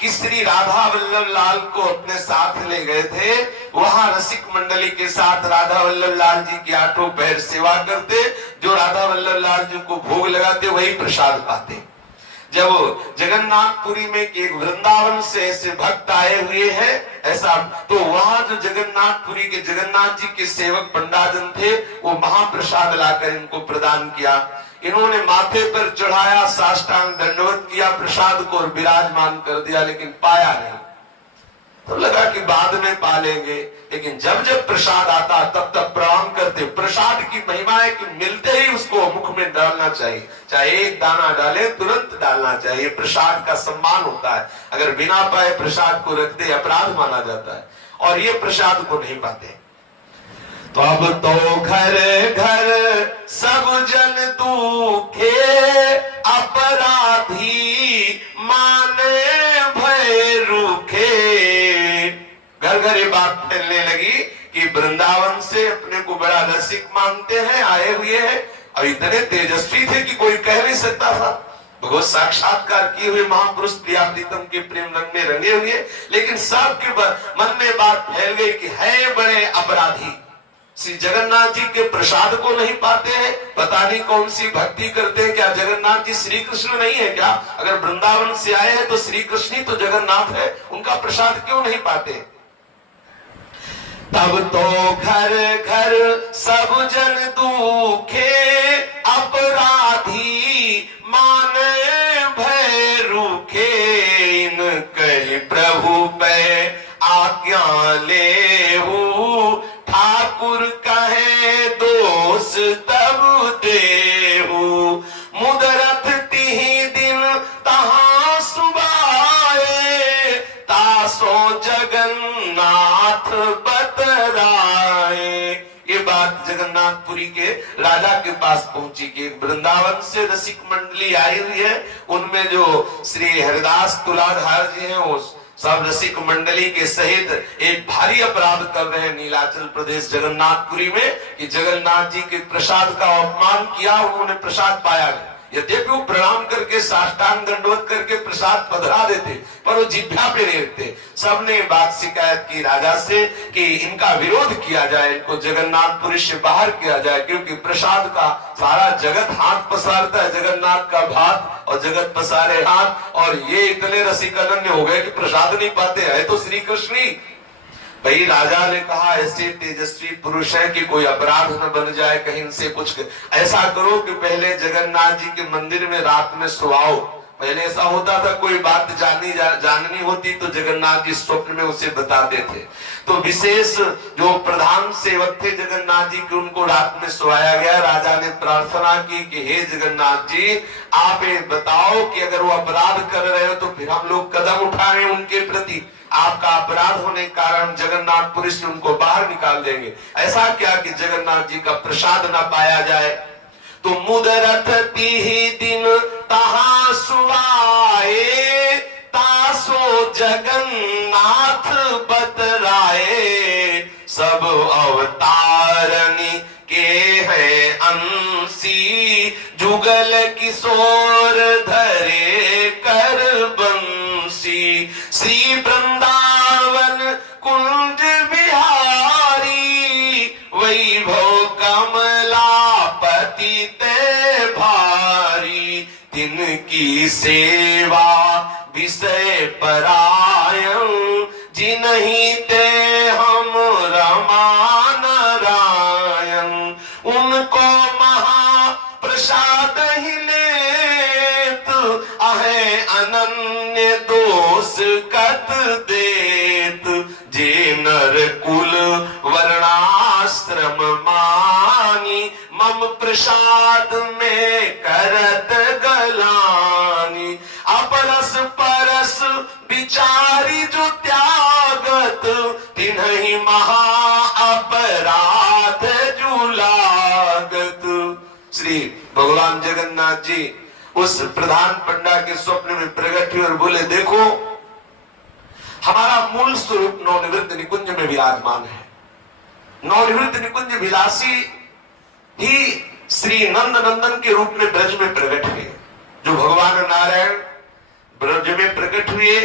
कि श्री राधा वल्लभ लाल को अपने साथ ले गए थे। वहां रसिक मंडली के साथ राधा वल्लभ लाल जी की 8 पहर सेवा करते। जो राधा वल्लभ लाल जी को भोग लगाते वही प्रसाद पाते। जब जगन्नाथपुरी में एक वृंदावन से ऐसे भक्त आए हुए हैं ऐसा, तो वहां जो जगन्नाथपुरी के जगन्नाथ जी के सेवक पंडाजन थे वो महाप्रसाद लाकर इनको प्रदान किया। इन्होंने माथे पर चढ़ाया, साष्टांग दंडवत किया, प्रसाद को और विराजमान कर दिया, लेकिन पाया नहीं। तो लगा कि बाद में पालेंगे, लेकिन जब जब प्रसाद आता तब तब प्रणाम करते। प्रसाद की महिमा है कि मिलते ही उसको मुख में डालना चाहिए, चाहे एक दाना डाले तुरंत डालना चाहिए। प्रसाद का सम्मान होता है, अगर बिना पाए प्रसाद को रख दे अपराध माना जाता है, और ये प्रसाद को नहीं पाते। तो अब तो घर घर सब जन दुखे, अपराधी माने भय रूखे। घर घर ये बात फैलने लगी कि वृंदावन से अपने को बड़ा रसिक मानते हैं, आए हुए हैं, और इतने तेजस्वी थे कि कोई कह नहीं सकता था। भगवत साक्षात्कार किए हुए महापुरुष प्रिया प्रीतम के प्रेम रंग में रंगे हुए, लेकिन सबके मन में बात फैल गई कि है बड़े अपराधी, श्री जगन्नाथ जी के प्रसाद को नहीं पाते हैं। पता नहीं कौन सी भक्ति करते हैं, क्या जगन्नाथ जी श्री कृष्ण नहीं है क्या? अगर वृंदावन से आए हैं तो श्री कृष्ण ही तो जगन्नाथ है, उनका प्रसाद क्यों नहीं पाते? तब तो घर घर सब जन दुखे, अपराधी माने भय रूखे। इन कई प्रभु पे आज्ञा लेहु, ठाकुर कहे दोष तब देहु। मुदरथ तिहि दिन तहां सुबाए, तासो जगन्नाथ बतराए। ये बात जगन्नाथपुरी के राजा के पास पहुंची कि वृंदावन से रसिक मंडली आई हुई है, उनमें जो श्री हरिदास तुलाधार जी हैं वो सब रसिक मंडली के सहित एक भारी अपराध कर रहे हैं नीलाचल प्रदेश जगन्नाथपुरी में, कि जगन्नाथ जी के प्रसाद का अपमान किया, उन्होंने प्रसाद पाया नहीं। यद्यपि वो प्रणाम करके साष्टांग दंडवत करके प्रसाद पधरा देते, पर वो जिभ्या पे नहीं रखते। सबने बात शिकायत की राजा से कि इनका विरोध किया जाए, इनको जगन्नाथपुरी से बाहर किया जाए, क्योंकि प्रसाद का सारा जगत हाथ पसारता है, जगन्नाथ का भात और जगत पसारे हाथ, और ये इतने रसिक अनन्य हो गए कि प्रसाद नहीं पाते हैं तो श्री कृष्ण ही। भाई राजा ने कहा ऐसे तेजस्वी पुरुष है कि कोई अपराध न बन जाए, कहीं इनसे कुछ ऐसा करो कि पहले जगन्नाथ जी के मंदिर में रात में सुवाओ। पहले ऐसा होता था, कोई बात जाननी होती तो जगन्नाथ जी स्वप्न में उसे बताते थे। तो विशेष जो प्रधान सेवक थे जगन्नाथ जी के, उनको रात में सुवाया गया। राजा ने प्रार्थना की कि हे जगन्नाथ जी, आप ये बताओ कि अगर वो अपराध कर रहे हो तो फिर हम लोग कदम उठाएं उनके प्रति। आपका अपराध होने के कारण जगन्नाथपुरी से उनको बाहर निकाल देंगे। ऐसा क्या कि जगन्नाथ जी का प्रसाद न पाया जाए। तो मुदरथ तिहि दिन तहां सुवाए, तासो जगन्नाथ बतराए। सब अवतारनी के है अंशी, जुगल किशोर धरे कर बंसी। श्री वृंदावन कुंज बिहारी, वैभव कमलापति ते भारी। तिनकी सेवा विषय परायण, जिन्हीं ते हम रमान रायण। उनको महा प्रसाद ही लेत, आहे अनन्य दोष कत देत। जे नर कुल वर्णाश्रम मानी, मम प्रसाद में करत गलानी। अपरस परस विचारी जो त्यागत, तिन्हि महा अपराध जुलागत। श्री भगवान जगन्नाथ जी उस प्रधान पंडा के स्वप्न में प्रकट हुए और बोले, देखो हमारा मूल स्वरूप नवनिवृत्त निकुंज में विराजमान है। नवनिवृत्त निकुंज विलासी ही श्री नंद नंदन के रूप में ब्रज में प्रकट हुए। जो भगवान नारायण ब्रज में प्रकट हुए,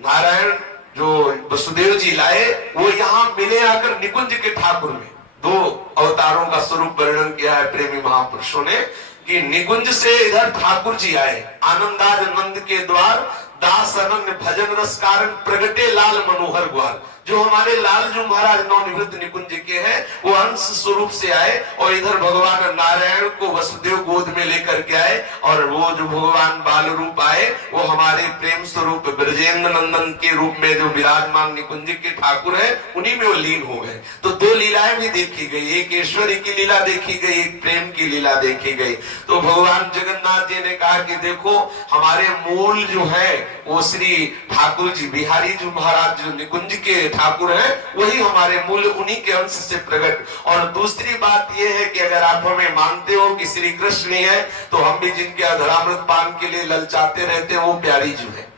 नारायण जो वसुदेव जी लाए, वो यहाँ मिले आकर निकुंज के ठाकुर में। दो अवतारों का स्वरूप वर्णन किया है प्रेमी महापुरुषों ने कि निकुंज से इधर ठाकुर जी आए, आनंदाज नंद के द्वार, दास अनन्य भजन रस कारण प्रगटे लाल मनोहर ग्वाल। जो हमारे लालजू महाराज नवनिवृत्त निकुंज के हैं, वो अंश स्वरूप से आए और इधर भगवान नारायण को वसुदेव गोद में लेकर के आए, और वो जो भगवान बाल रूप आए वो हमारे प्रेम स्वरूप ब्रजेंद्र नंदन के रूप में जो विराजमान निकुंज के ठाकुर है उन्हीं में वो लीन हो गए। तो दो लीलाएं भी देखी गई, एक ईश्वरी की लीला देखी गई, एक प्रेम की लीला देखी गई। तो भगवान जगन्नाथ जी ने कहा कि देखो हमारे मूल जो है वो श्री ठाकुर जी बिहारी जी महाराज जो निकुंज के ठाकुर हैं वही हमारे मूल, उन्हीं के अंश से प्रकट। और दूसरी बात यह है कि अगर आप हमें मानते हो कि श्री कृष्ण ही है, तो हम भी जिनके अधरामृत पान के लिए ललचाते रहते हैं वो प्यारी जी है।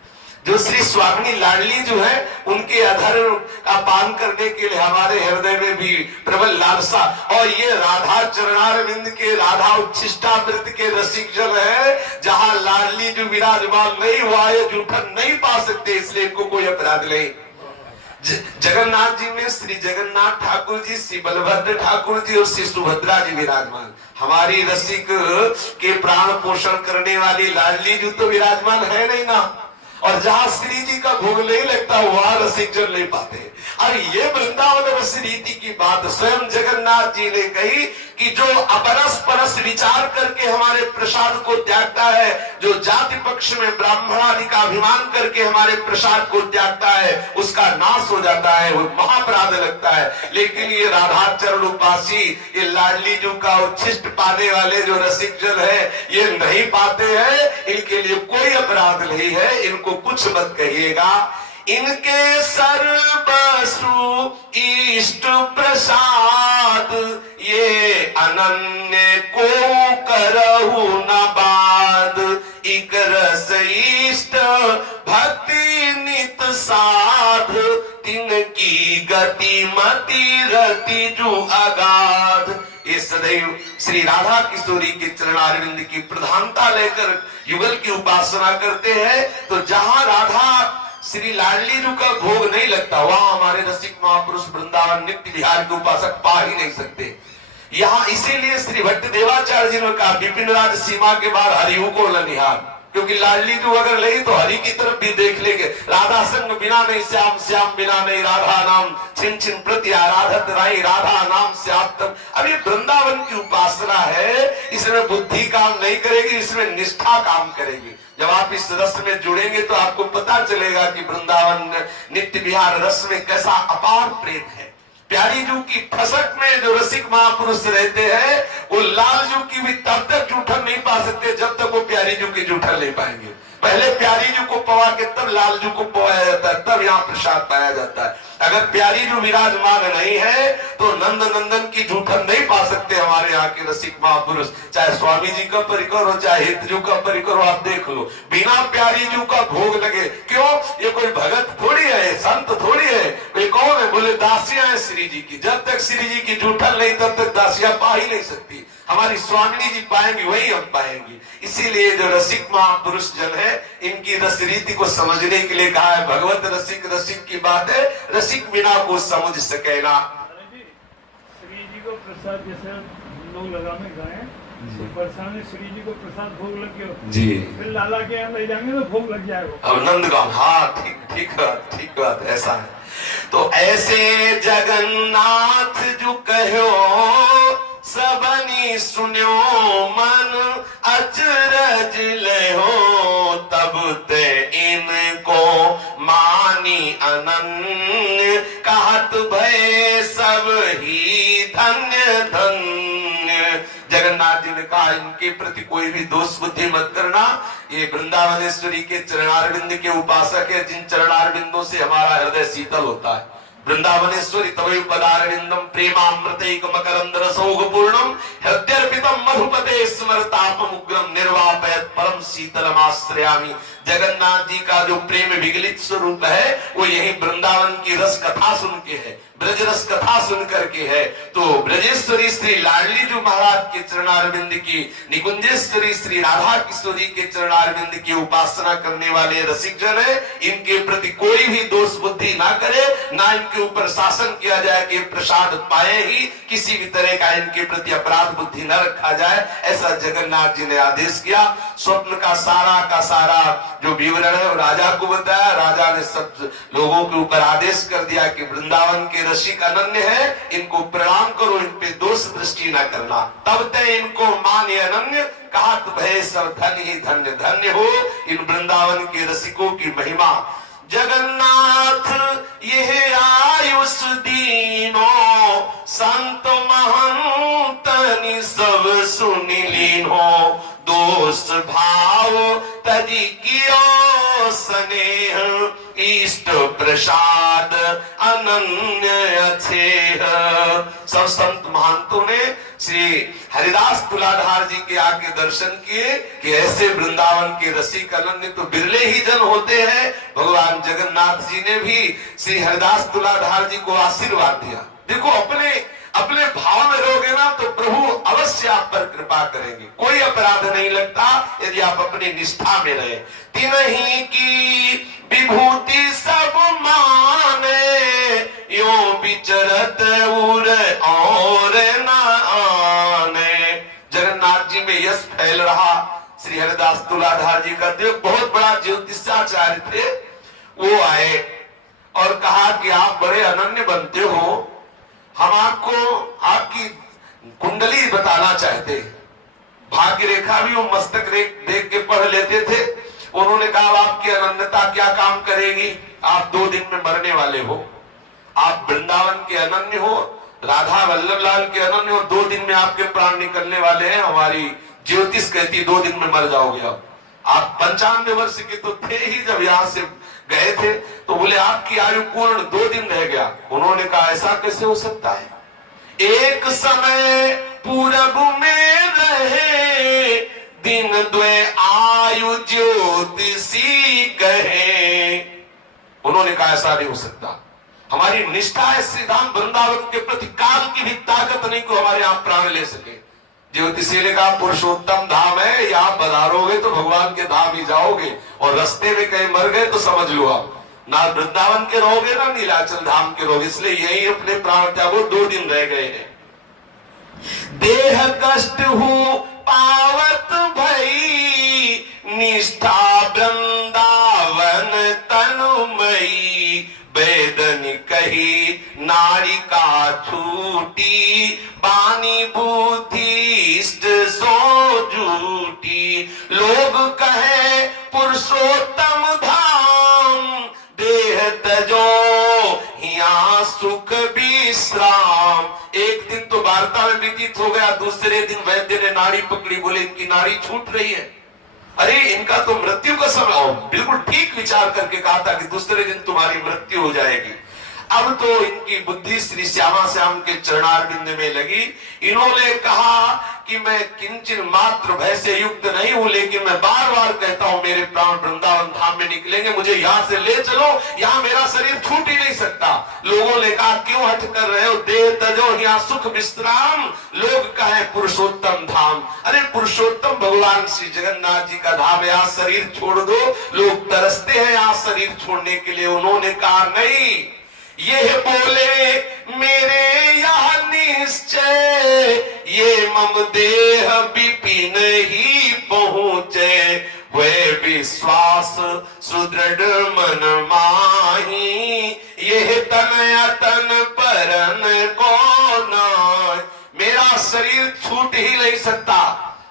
जो श्री स्वामिनी लाडली जो है उनके अधर का पान करने के लिए हमारे हृदय में भी प्रबल लालसा। और ये राधा चरणारविंद के राधा उच्छिष्टामृत के रसिक जन है, जहां लाडली जो विराजमान नहीं हुआ है जूठन नहीं पा सकते, इसलिए इनको कोई अपराध नहीं। जगन्नाथ जी में श्री जगन्नाथ ठाकुर जी, श्री बलभद्र ठाकुर जी और श्री सुभद्रा जी विराजमान। हमारी रसिक के प्राण पोषण करने वाली लाडली जी तो विराजमान है नहीं ना, और जहां श्री जी का भोग नहीं लगता वहां रसिक जन नहीं पाते। और ये वृंदावन रस रीति की बात स्वयं जगन्नाथ जी ने कही कि जो अपरस परस विचार करके हमारे प्रसाद को त्यागता है, जो जाति पक्ष में ब्राह्मणादि का अभिमान करके हमारे प्रसाद को त्यागता है, उसका नाश हो जाता है, वो महापराध लगता है। लेकिन ये राधा चरण उपासी, ये लाडली जी का उच्छिष्ट पाने वाले जो रसिक जन है ये नहीं पाते हैं, इनके लिए कोई अपराध नहीं है, इनको कुछ मत कहिएगा। इनके सर्वसु इष्ट प्रसाद, ये अनन्य को करहु न बाद। इक रस इष्ट भक्ति नित साध, तिनकी गति मति रति जो अगाध। ये सदैव श्री राधा किशोरी के चरणारविंद की प्रधानता लेकर युगल की उपासना करते हैं। तो जहां राधा श्री लाडली जी का भोग नहीं लगता वहां हमारे रसिक महापुरुष वृंदावन नित्य विहार के उपासक पा ही नहीं सकते। यहाँ इसीलिए श्री भट्ट देवाचार्य जी ने कहा विपिन राज सीमा के बाद हरिहु को न निहार, क्योंकि लाडली जी अगर नहीं तो हरि की तरफ भी देख लेंगे। राधा संग बिना नहीं श्याम, श्याम बिना नहीं राधा नाम, छिन छिन प्रति आराधत राई राधा नाम श्याम। अब ये वृंदावन की उपासना है, इसमें बुद्धि काम नहीं करेगी, इसमें निष्ठा काम करेगी। जब आप इस रस में जुड़ेंगे तो आपको पता चलेगा कि वृंदावन नित्य विहार रस में कैसा अपार प्रेम है। प्यारी जू की फसक में जो रसिक महापुरुष रहते हैं वो लाल जू की भी तब तक जूठन नहीं पा सकते जब तक वो प्यारी जू की जूठन नहीं पाएंगे। पहले प्यारी जू को पवा के तब लाल जू को पवाया जाता है, तब यहाँ प्रसाद पाया जाता है। अगर प्यारी जू विराजमान नहीं है तो नंद नंदन की जूठन नहीं पा सकते हमारे यहाँ के रसिक महापुरुष। चाहे स्वामी जी का परिकर हो, चाहे हित जू का परिकर हो, आप देख लो बिना प्यारी जू का भोग लगे। क्यों? ये कोई भगत थोड़ी है, संत थोड़ी है, वे कौन है? बोले दासियां है श्री जी की। जब तक श्री जी की जूठन नहीं तब तक दासियां पा ही नहीं सकती। हमारी स्वामिनी जी पाएंगी वही हम पाएंगी। इसीलिए जो रसिक महापुरुष जन है इनकी रस रीति को समझने के लिए कहा है भगवत रसिक। रसिक की बात है, रसिक बिना को समझ सके ना। श्री जी को प्रसाद जैसे लोग लगा में गाए तो बरसाने श्री जी को प्रसाद भोग लग गया जी, फिर लाला के यहाँ ले जाएंगे तो भोग लग जाएगा। अब नंदगांव, हाँ ठीक बात ऐसा है। तो ऐसे जगन्नाथ जो कहो सबनी सुन्यो मन अचरज ले हो, तब ते इनको मानी अनन्य कहत भय सब ही धन्य धन्य। जगन्नाथ जी ने कहा इनके प्रति कोई भी दोष बुद्धि मत करना। ये वृंदावनेश्वरी के चरणारविंद के उपासक है, जिन चरणारविंदों से हमारा हृदय शीतल होता है। वृंदावनेश्वरी तवै पदारविंदम प्रेमामृतैक मकरंद रसोग पूर्णम हृदयर्पितम मधुपते स्मरतापम उग्रम निर्वापयत परम शीतलमाश्रयामि। जगन्नाथ जी का जो प्रेम विगलित स्वरूप है वो यही वृंदावन की रस कथा सुन के है, ब्रज रस कथा सुन करके है। तो ब्रजेश्वरी श्री लाडली जो महाराज के चरणारविंद की, निकुंजेश्वरी श्री राधा किशोरी के चरणारविंद की उपासना करने वाले रसिक जन है, इनके प्रति कोई भी दोष बुद्धि ना करे, ना इनके ऊपर शासन किया जाए कि प्रसाद पाए ही, किसी भी तरह का इनके प्रति अपराध बुद्धि न रखा जाए, ऐसा जगन्नाथ जी ने आदेश किया। स्वप्न का सारा जो विवरण है राजा को बताया। राजा ने सब लोगों के ऊपर आदेश कर दिया कि वृंदावन के रसिक अनन्य है, इनको प्रणाम करो, इन पे दोष दृष्टि न करना। तब तय इनको माने अनन्य, कहा तो भय सब धन ही धन्य धन्य हो इन वृंदावन के रसिकों की महिमा। जगन्नाथ यह आयुष दीनो, संत महंतनि सब सुनि लीनो, दोष भाव तजी कियो स्नेह, इष्ट प्रसाद अनन्य अछेह। सब संत महंतों ने श्री हरिदास तुलाधार जी के आके दर्शन किए कि ऐसे वृंदावन के रसिक अनन्य तो बिरले ही जन होते हैं। भगवान जगन्नाथ जी ने भी श्री हरिदास तुलाधार जी को आशीर्वाद दिया। देखो अपने भाव में रहोगे ना तो प्रभु अवश्य आप पर कृपा करेंगे। कोई अपराध नहीं लगता यदि आप अपनी निष्ठा में रहे। तिन्ही की विभूति सब माने, यो विचरत उर और न आने। जगन्नाथ जी में यश फैल रहा। श्री हरिदास तुलाधार जी का देव बहुत बड़ा ज्योतिषाचार्य थे, वो आए और कहा कि आप बड़े अनन्य बनते हो, हम आपको आपकी कुंडली बताना चाहते। भाग्य रेखा भी वो मस्तक रेख देख के पढ़ लेते थे। उन्होंने कहा आपकी अनन्यता क्या काम करेगी, आप 2 दिन में मरने वाले हो, आप वृंदावन के अनन्य हो, राधा वल्लभ लाल के अनन्य हो, 2 दिन में आपके प्राण निकलने वाले हैं। हमारी ज्योतिष कहती 2 दिन में मर जाओगे। आप 95 वर्ष के तो थे ही जब यहाँ से गए थे, तो बोले आपकी आयु पूर्ण 2 दिन रह गया। उन्होंने कहा ऐसा कैसे हो सकता है, एक समय पूरब में रहे, दिन द्वय आयु ज्योतिषी कहे। उन्होंने कहा ऐसा नहीं हो सकता, हमारी निष्ठा है श्रीधाम वृंदावन के प्रति, काल की भी ताकत नहीं को हमारे यहाँ प्राण ले सके। ज्योतिषी ने कहा पुरुषोत्तम धाम है, यहाँ पधारोगे तो भगवान के धाम ही जाओगे, और रास्ते में कहीं मर गए तो समझ लो आप ना वृंदावन के रहोगे ना नीलाचल धाम के रहोगे। इसलिए यही अपने प्राण त्यागो, 2 दिन रह गए हैं। देह कष्ट हूँ पावत भई, निष्ठा वृंदावन तनुमयी, वेदन कही नारिका छूटी, बानी बुद्धिष्ट सो झूठी। लोग कहे पुरुषोत्तम धाम, देह तजो हिया सुख विश्राम। एक दिन तो वार्ता में व्यतीत हो गया, दूसरे दिन वैद्य ने नाड़ी पकड़ी, बोले इनकी नाड़ी छूट रही है। अरे इनका तो मृत्यु का समय हो, बिल्कुल ठीक विचार करके कहा था कि दूसरे दिन तुम्हारी मृत्यु हो जाएगी। अब तो इनकी बुद्धि श्री श्यामा श्याम के चरणारविंद में लगी। इन्होंने कहा कि मैं किंचित मात्र भय से युक्त नहीं हूं, लेकिन मैं बार बार कहता हूं मेरे प्राण वृंदावन धाम में निकलेंगे, मुझे यहाँ से ले चलो, यहाँ मेरा शरीर छूट ही नहीं सकता। लोगों ने कहा क्यों हट कर रहे हो, देह तजो यहाँ सुख विश्राम। लोग कहे पुरुषोत्तम धाम, अरे पुरुषोत्तम भगवान श्री जगन्नाथ जी का धाम, यहाँ शरीर छोड़ दो। लोग तरसते हैं यहाँ शरीर छोड़ने के लिए। उन्होंने कहा नहीं, ये बोले मेरे यह निश्चय, ये मम देह विपिन ही पहुँचे, वे विश्वास सुदृढ़ मन माही, ये तन अतन परन को नाय। मेरा शरीर छूट ही नहीं सकता।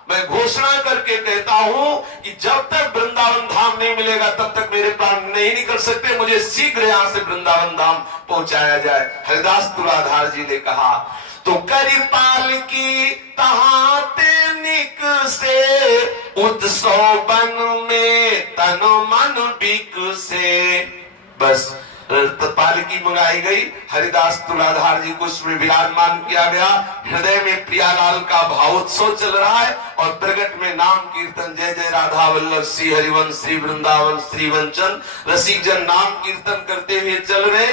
मैं घोषणा करके कहता हूं कि जब तक वृंदावन धाम नहीं मिलेगा तब तक मेरे प्राण नहीं निकल सकते। मुझे शीघ्र यहाँ से वृंदावन धाम पहुंचाया जाए। हरिदास तुलाधार जी ने कहा तो करिपाल की तहाते निक से, उत्सव बन में तन मन बिक से। बस पालकी मंगाई गई, हरिदास तुलाधार जी को उसमें विराजमान किया गया। हृदय में प्रियालाल का भावोत्सव चल रहा है और प्रगट में नाम कीर्तन, जय जय राधा वल्लभ श्री हरिवंश श्री वृंदावन श्री वंचन। रसिक जन नाम कीर्तन करते हुए चल रहे।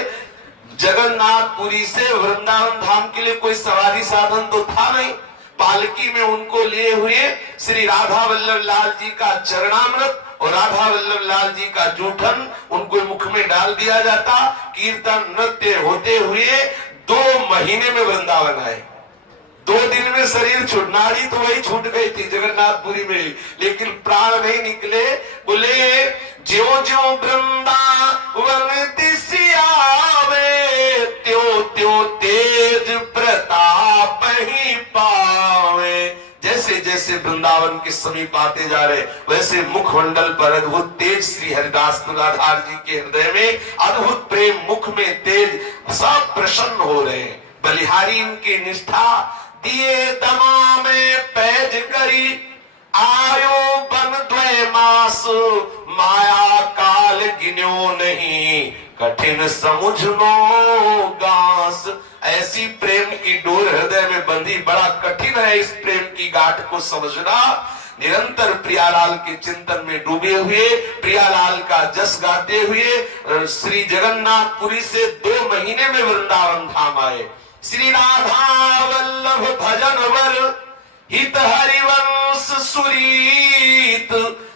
जगन्नाथपुरी से वृंदावन धाम के लिए कोई सवारी साधन तो था नहीं। पालकी में उनको लिए हुए श्री राधा वल्लभ लाल जी का चरणामृत और राधा वल्लभ लाल जी का जूठन उनको मुख में डाल दिया जाता। कीर्तन नृत्य होते हुए 2 महीने में वृंदावन आए। 2 दिन में शरीर छूट, नाड़ी तो वही छूट गई थी जगन्नाथपुरी में, लेकिन प्राण नहीं निकले। बोले ज्यो ज्यो वृंदावन दिसियावे, त्यों त्यों तेज प्रताप ही पावे। जैसे जैसे वृंदावन के समीप आते जा रहे वैसे मुखमंडल पर अद्भुत तेज, श्री हरिदास तुलाधार जी के हृदय में अद्भुत प्रेम, मुख में तेज, सब प्रसन्न हो रहे हैं। बलिहारी इनकी निष्ठा, दिए दमा में पैज करी, आयो बन 2 मास, माया काल गिन्यो नहीं, कठिन समुझ नो गास। ऐसी प्रेम की डोर हृदय में बंधी, बड़ा कठिन है इस प्रेम की गांठ को समझना। निरंतर प्रियालाल के चिंतन में डूबे हुए, प्रियालाल का जस गाते हुए श्री जगन्नाथपुरी से 2 महीने में वृंदावन धाम आए। श्री राधा वल्लभ भजन वर, हित हरिवंश सुरीत,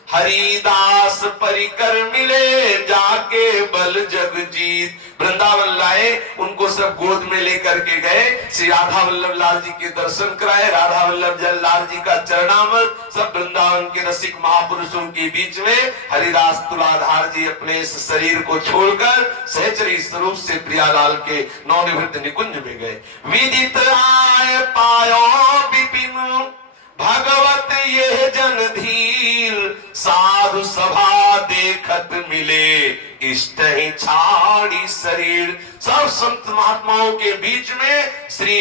हरिदास परिकर मिले, जाके बल जग जीत। वृंदावन लाए, उनको सब गोद में लेकर के गए, श्री राधा वल्लभ लाल जी के दर्शन कराए, राधा वल्लभ लाल जी का चरणामृत, सब वृंदावन के रसिक महापुरुषों के बीच में हरिदास तुलाधार जी अपने इस शरीर को छोड़कर सहचरी स्वरूप से प्रियालाल के नवनिवृत्त निकुंज में गए। विदित आय पायो विपिन, भगवत ये जन धीर, साधु सभा देखत मिले, इष्ट ही छाड़ी शरीर। सब संत महात्माओं के बीच में श्री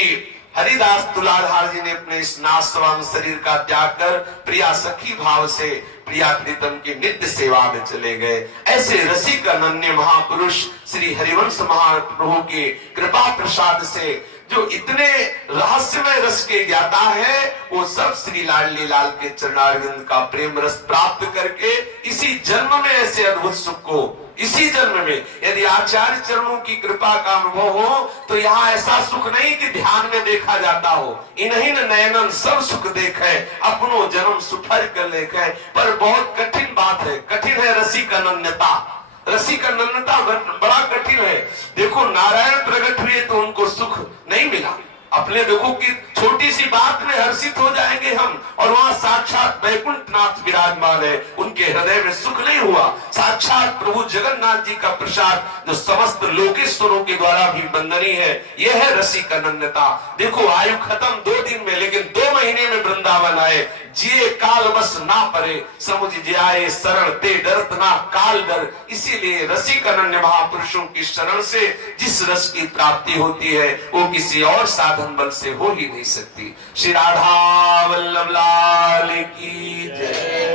हरिदास तुलाधार जी ने अपने इस नाशवान शरीर का त्याग कर प्रिया सखी भाव से प्रिया प्रीतम की नित्य सेवा में चले गए। ऐसे रसिक अनन्य महापुरुष श्री हरिवंश महाप्रभु के कृपा प्रसाद से जो इतने रहस्यमय रस के ज्ञाता है, वो सब श्री लाडली लाल के चरणारविंद का प्रेम रस प्राप्त करके इसी जन्म में ऐसे अद्भुत सुख को, इसी जन्म में यदि आचार्य चरणों की कृपा का अनुभव हो तो यहाँ ऐसा सुख नहीं कि ध्यान में देखा जाता हो, इन्हीं नयनन सब सुख देखे, अपनो जन्म सुफल कर लेखे। पर बहुत कठिन बात है, कठिन है रसिक अनन्यता। रसिक अनन्यता बड़ा कठिन है। देखो नारायण प्रकट हुए तो उनको सुख नहीं मिला। अपने देखो कि छोटी सी बात में हर्षित हो जाएंगे हम, और वहां साक्षात वैकुंठनाथ विराजमान है, उनके हृदय में सुख नहीं हुआ। साक्षात प्रभु जगन्नाथ जी का प्रसाद जो समस्त लोकेश्वरों के द्वारा भी वंदनीय है, यह है रसिक अनन्यता। देखो आयु खत्म 2 दिन में, लेकिन 2 महीने में वृंदावन आए। जिए काल बस ना परे, समुझ जाए शरण ते डरत ना काल डर। इसीलिए रसिक अनन्य महापुरुषों की शरण से जिस रस की प्राप्ति होती है वो किसी और साधन बल से हो ही नहीं सकती। श्री राधा वल्लभ लाल की जय।